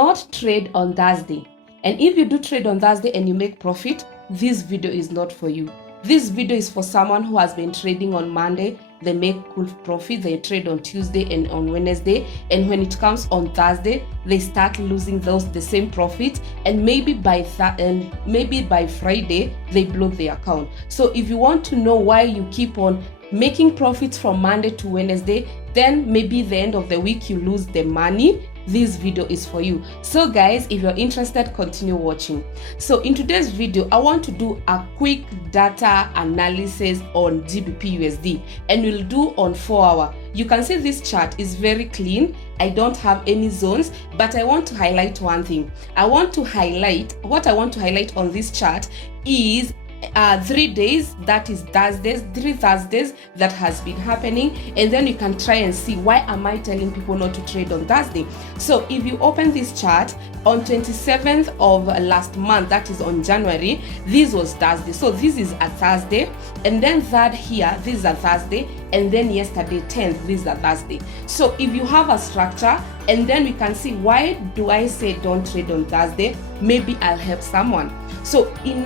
not trade on Thursday. And if you do trade on Thursday and you make profit, this video is not for you. This video is for someone who has been trading on Monday. They make cool profit, they trade on Tuesday and on Wednesday, and when it comes on Thursday, they start losing the same profit, and maybe by Friday they blow the account. So if you want to know why you keep on making profits from Monday to Wednesday, then maybe the end of the week you lose the money, this video is for you. So guys, if you're interested, continue watching. So in today's video, I want to do a quick data analysis on GBP USD, and we'll do on 4 hour. You can see this chart is very clean. I don't have any zones, but I want to highlight one thing. What I want to highlight on this chart is 3 days, that is Thursdays, 3 Thursdays that has been happening, and then you can try and see why am I telling people not to trade on Thursday. So if you open this chart on 27th of last month, that is on January, this was Thursday. So this is a Thursday, and then that here, this is a Thursday, and then yesterday 10th, this is a Thursday. So if you have a structure, and then we can see why do I say don't trade on Thursday, maybe I'll help someone. So in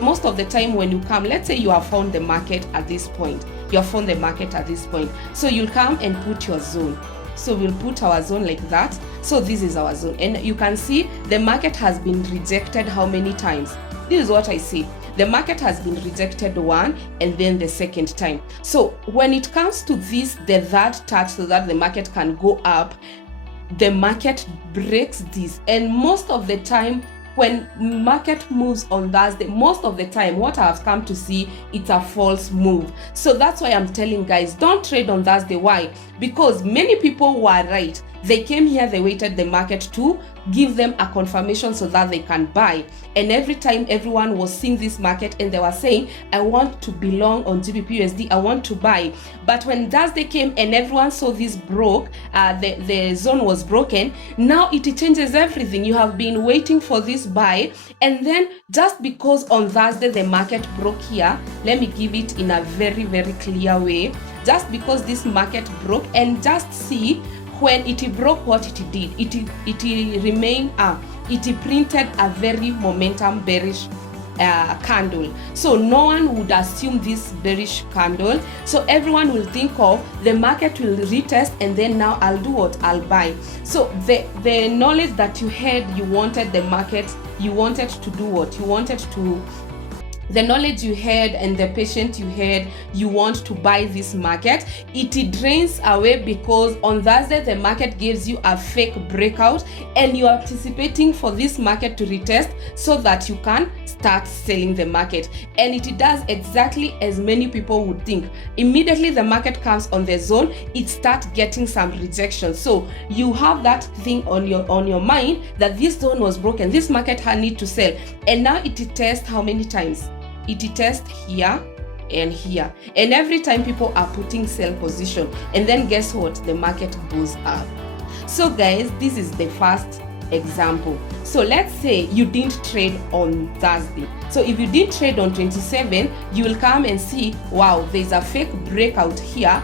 most of the time when you come, let's say you have found the market at this point, so you'll come and put your zone. So we'll put our zone like that. So this is our zone, and you can see the market has been rejected how many times? This is what I see. The market has been rejected one, and then the second time. So when it comes to this, the third touch, so that the market can go up, the market breaks this. And most of the time when market moves on Thursday, most of the time what I've come to see, it's a false move. So that's why I'm telling guys, don't trade on Thursday. Why? Because many people were right. They came here, they waited the market to give them a confirmation so that they can buy. And every time everyone was seeing this market and they were saying, I want to belong on GBP USD, I want to buy. But when Thursday came and everyone saw this broke, the zone was broken, now it changes everything. You have been waiting for this buy, and then just because on Thursday the market broke here, let me give it in a very, very clear way. Just because this market broke, and just see when it broke what it did, it remained it printed a very momentum bearish candle. So no one would assume this bearish candle, so everyone will think of the market will retest, and then now I'll do what? I'll buy. So the knowledge that you had, you wanted the market, you wanted to do what? You wanted to, the knowledge you had and the patience you had, you want to buy this market, it drains away because on Thursday the market gives you a fake breakout, and you are anticipating for this market to retest so that you can start selling the market. And it does exactly as many people would think. Immediately the market comes on the zone, it starts getting some rejection. So you have that thing on your mind that this zone was broken, this market had need to sell, and now it tests how many times? It tests here and here, and every time people are putting sell position, and then guess what? The market goes up. So guys, this is the first example. So let's say you didn't trade on Thursday. So if you did trade on 27, you will come and see, wow, there's a fake breakout here,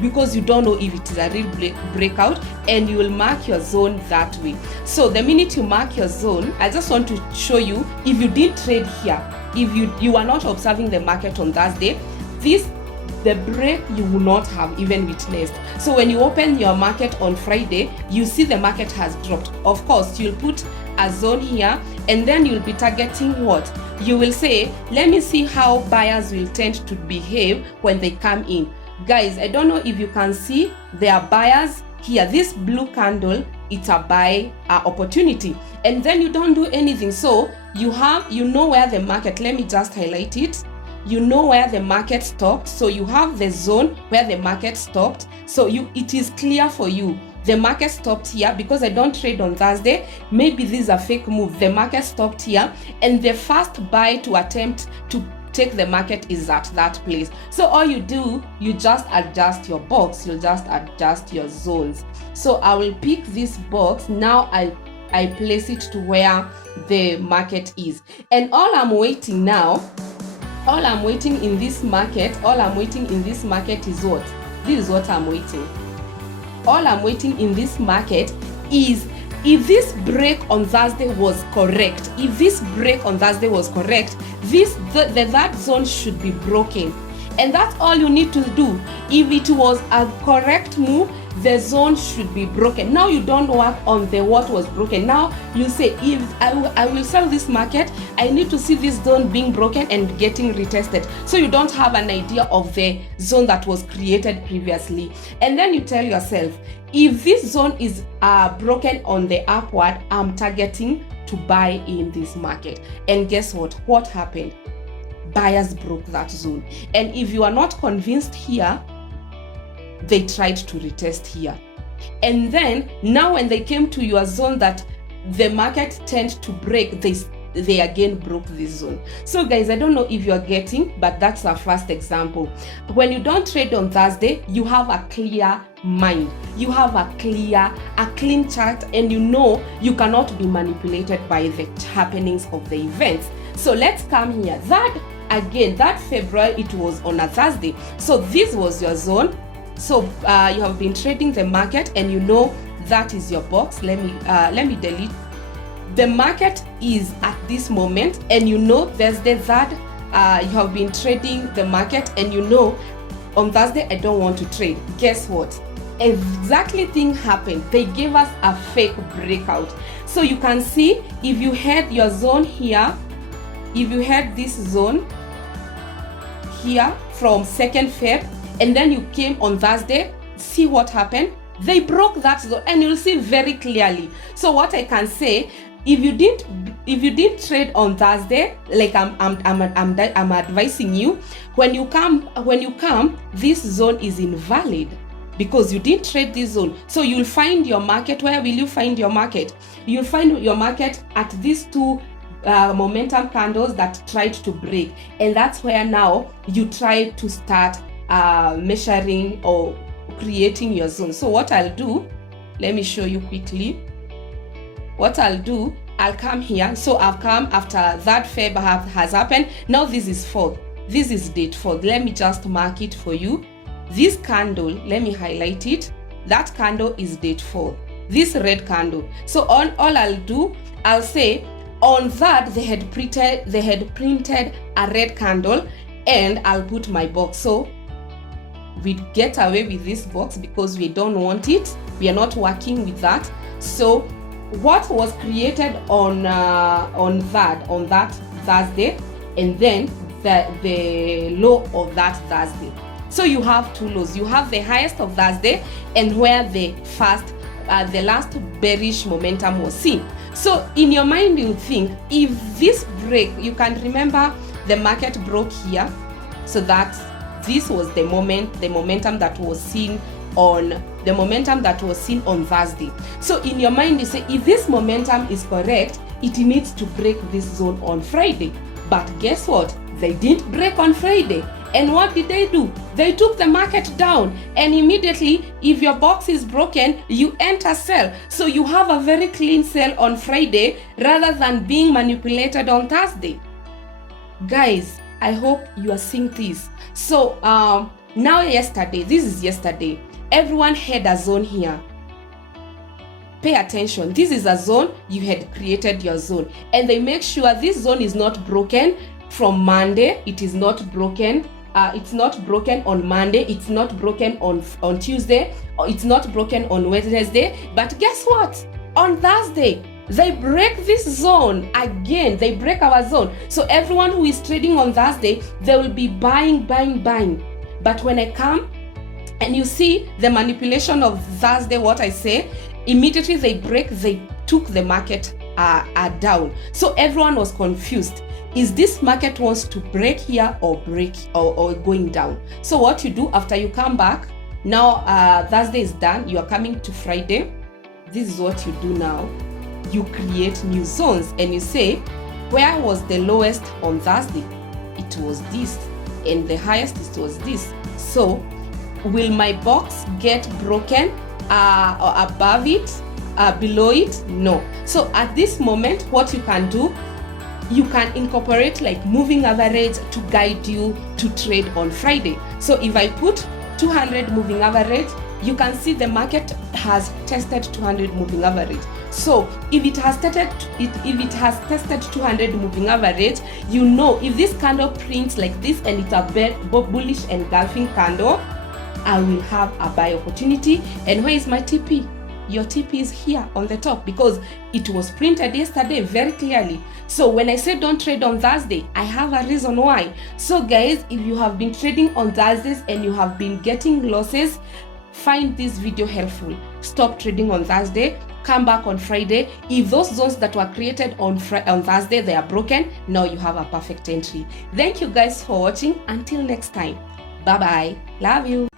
because you don't know if it is a real breakout, and you will mark your zone that way. So the minute you mark your zone, I just want to show you, if you did trade here, if you are not observing the market on Thursday, the break you will not have even witnessed. So when you open your market on Friday, you see the market has dropped. Of course, you'll put a zone here, and then you'll be targeting what? You will say, let me see how buyers will tend to behave when they come in. Guys, I don't know if you can see, there are buyers here. This blue candle, it's a buy opportunity, and then you don't do anything. So you know where the market, let me just highlight it, you know where the market stopped. So you have the zone where the market stopped, so it is clear for you. The market stopped here because I don't trade on Thursday. Maybe this is a fake move. The market stopped here, and the first buy to attempt to take the market is at that place. So all you do, you just adjust your box, you just adjust your zones. So I will pick this box now, I place it to where the market is, and all I'm waiting in this market is what? This is what I'm waiting. All I'm waiting in this market is if this break on Thursday was correct, that zone should be broken. And that's all you need to do. If it was a correct move, the zone should be broken. Now you don't work on the what was broken. Now you say, if I will sell this market, I need to see this zone being broken and getting retested. So you don't have an idea of the zone that was created previously. And then you tell yourself, if this zone is broken on the upward, I'm targeting to buy in this market. And guess what? What happened? Buyers broke that zone. And if you are not convinced here, they tried to retest here. And then now when they came to your zone that the market tend to break, they again broke this zone. So guys, I don't know if you're getting, but that's our first example. When you don't trade on Thursday, you have a clear mind. You have a clean chart, and you know you cannot be manipulated by the happenings of the events. So let's come here. That February, it was on a Thursday. So this was your zone. So you have been trading the market, and you know that is your box. Let me delete. The market is at this moment, and you know Thursday that you have been trading the market, and you know on Thursday I don't want to trade. Guess what? Exactly thing happened. They gave us a fake breakout. So you can see, if you had your zone here, if you had this zone here from 2nd Feb, and then you came on Thursday, see what happened? They broke that zone, and you'll see very clearly. So what I can say, if you didn't trade on Thursday, like I'm advising you, when you come, this zone is invalid because you didn't trade this zone. So you'll find your market. Where will you find your market? You'll find your market at these two momentum candles that tried to break, and that's where now you try to start measuring or creating your zone. So what I'll do, let me show you quickly. What I'll do, I'll come here. So I've come after that Feb has happened. Now this is 4th. This is date 4th. Let me just mark it for you. This candle, let me highlight it. That candle is date 4th. This red candle. So all I'll do, I'll say on that they had printed a red candle, and I'll put my box. So we get away with this box because we don't want it. We are not working with that. So what was created on that Thursday, and then the low of that Thursday. So you have two lows. You have the highest of Thursday, and where the last bearish momentum was seen. So in your mind, you think, if this break, you can remember the market broke here, so that this was the momentum that was seen on Thursday. So in your mind, you say, if this momentum is correct, it needs to break this zone on Friday. But guess what? They didn't break on Friday. And what did they do? They took the market down, and immediately, if your box is broken, you enter sell. So you have a very clean sell on Friday rather than being manipulated on Thursday. Guys, I hope you are seeing this. So now this is yesterday. Everyone had a zone here. Pay attention. This is a zone. You had created your zone, and they make sure this zone is not broken from Monday. It is not broken. It's not broken on Monday. It's not broken on Tuesday. Or it's not broken on Wednesday. But guess what? On Thursday, they break this zone again. They break our zone. So everyone who is trading on Thursday, they will be buying. But when I come and you see the manipulation of Thursday, what I say, immediately they took the market down. So everyone was confused. Is this market wants to break here or going down? So what you do after you come back, now Thursday is done, you are coming to Friday. This is what you do now. You create new zones, and you say, where was the lowest on Thursday? It was this, and the highest it was this. So will my box get broken above it, below it? No. So at this moment, what you can do, you can incorporate like moving average to guide you to trade on Friday. So if I put 200 moving average, you can see the market has tested 200 moving average. So if it has tested 200 moving average, you know if this candle prints like this and it's a bullish engulfing candle, I will have a buy opportunity. And where is my TP? Your TP is here on the top because it was printed yesterday very clearly. So when I say don't trade on Thursday, I have a reason why. So guys, if you have been trading on Thursdays and you have been getting losses, find this video helpful. Stop trading on Thursday. Come back on Friday. If those zones that were created on Thursday, they are broken, now you have a perfect entry. Thank you guys for watching. Until next time. Bye-bye. Love you.